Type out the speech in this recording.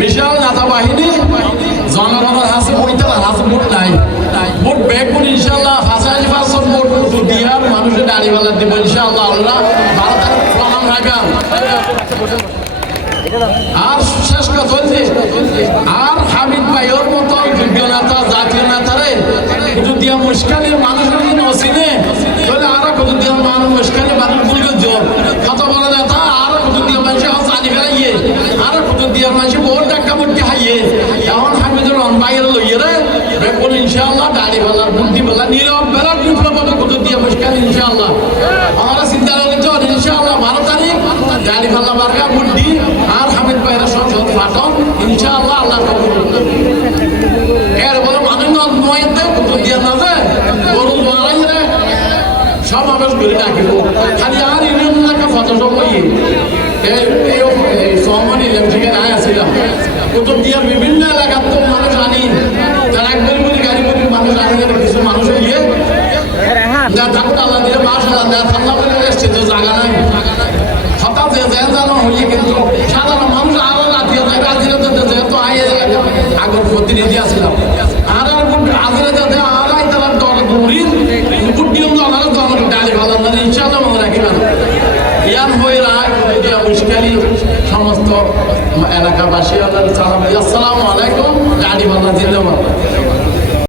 বিশাল নেতা বাহিনী জনগণের হাতে বইতার হাতে ভোট নাই ভোট ব্যাক করে ইনশাআল্লাহ 85% ভোট দিয়ার মানুষের দাঁড়িয়ে দিব ইনশাআল্লাহ আল্লাহ ভারতের প্রমাণ রাখান। আর শেষ কথা হচ্ছে আর হামিদ ভাইয়ের মতো যোগ্য নেতা জাতীয় নেতারে যদি মুশকিলের মানুষ যদি নচিনে তাহলে আরো কত দিয়ে মানুষ মুশকিলের মানুষ বলবে জোর কত বড় নেতা আরো কত দিয়ে মানুষ জানি ফেলাইয়ে আরো কত দিয়ে মানুষ ভোট টাকা মুটকে হাইয়ে এখন হামিদুর রহমান ভাইয়ের লইয়ে রে বেকুল ইনশাআল্লাহ দাড়ি বেলার বুদ্ধি বেলা নীরব বেলার বিপ্লব কত দিয়ে মুশকিল ইনশাআল্লাহ আমরা চিন্তা করলে ইনশাআল্লাহ 12 তারিখ দাড়ি বেলা বারকা বুদ্ধি আর হামিদ ভাইয়ের সংসদ ফাটন ইনশাআল্লাহ আল্লাহ কবুল করবেন। এর বলে মানুষ নয়তে কত দিয়ে না যে গরু জড়াই রে সমাবেশ করে ডাকিব খালি আর ইউনিয়ন এলাকা ফটোশপ হইয়ে এই সমান ইলেকট্রিকের আয় আসছিলাম কত দিয়ে বিভিন্ন এলাকার তো মানুষ আনি যারা একবার করে গাড়ি করে মানুষ আনি কিছু মানুষ হইয়ে যা থাকুন আল্লাহ দিয়ে মাস আল্লাহ ঠান্ডা করে এসছে তো জায়গা নাই হঠাৎ জানো হইলে কিন্তু সাধারণ মানুষ আরো রাতিয়ে যায় রাজিরাতে যেহেতু আয় আগর প্রতিনিধি আসছিলাম আর আজিরা যাতে আর তারা দল ঘুরিন বুদ্ধিম দলের দলের ডালি ভালো ইনশাআল্লাহ মনে রাখিবেন ইয়ান হয়ে রায় মুশকিলি সমস্ত এলাকাবাসী আসসালামু আলাইকুম ডালি ভালো জিন্দাবাদ।